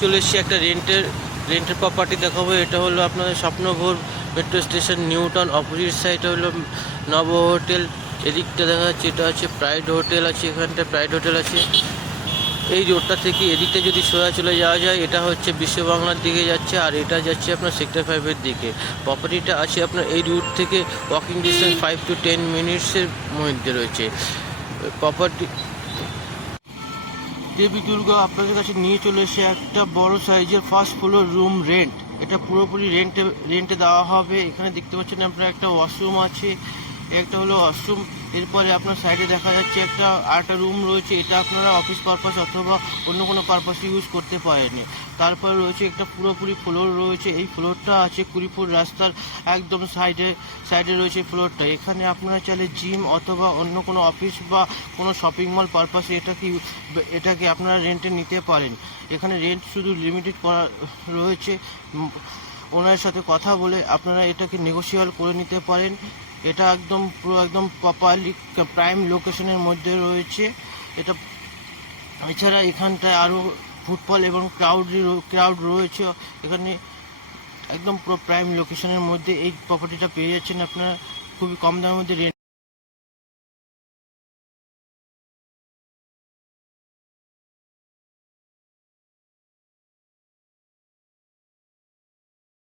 চলে এসেছি একটা রেন্টের প্রপার্টি দেখাবো। এটা হলো আপনাদের Swapnabhor metro station New Town. Opposite সাইডে হলো নব হোটেল। এদিকটা দেখা যাচ্ছে এটা হচ্ছে প্রাইড হোটেল আছে, এখানটায় প্রাইড হোটেল আছে। এই রোডটা থেকে এদিকটা যদি সোজা চলে যাওয়া যায় এটা হচ্ছে বিশ্ব বাংলার দিকে যাচ্ছে, আর এটা যাচ্ছে আপনার সেক্টর 5-এর দিকে। প্রপার্টিটা আছে আপনার এই রুট থেকে ওয়াকিং ডিস্টেন্স 5 to 10 মিনিটসের মধ্যে রয়েছে প্রপার্টি। দেবী দুর্গা আপনাদের কাছে নিয়ে চলে এসে একটা বড় সাইজের ফার্স্ট ফ্লোর রুম রেন্ট। এটা পুরোপুরি রেন্টে দেওয়া হবে। এখানে দেখতে পাচ্ছেন আপনার একটা ওয়াশরুম আছে, একটা হলো ওয়াশরুম। এরপরে আপনার সাইডে দেখা যাচ্ছে আরেকটা রুম রয়েছে। এটা আপনারা অফিস পারপাস অথবা অন্য কোনো পারপাসে ইউজ করতে পারেন। তারপর রয়েছে একটা পুরোপুরি ফ্লোর রয়েছে। এই ফ্লোরটা আছে কুড়িপুর রাস্তার একদম সাইডে রয়েছে ফ্লোরটা। এখানে আপনারা চাইলে জিম অথবা অন্য কোনো অফিস বা কোনো শপিং মল পারপাসে এটাকে আপনারা রেন্টে নিতে পারেন। এখানে রেন্ট শুধু লিমিটেড করা রয়েছে। ওনার সাথে কথা বলে আপনারা এটাকে নেগোশিয়েবল করে নিতে পারেন। এটা একদম প্রপারলি প্রাইম লোকেশনের মধ্যে রয়েছে এটা। এছাড়া এখানটায় আরও ফুটবল এবং ক্রাউড রয়েছে। এখানে একদম পুরো প্রাইম লোকেশনের মধ্যে এই প্রপার্টিটা পেয়ে যাচ্ছেন আপনারা খুবই কম দামের মধ্যে রেন্ট।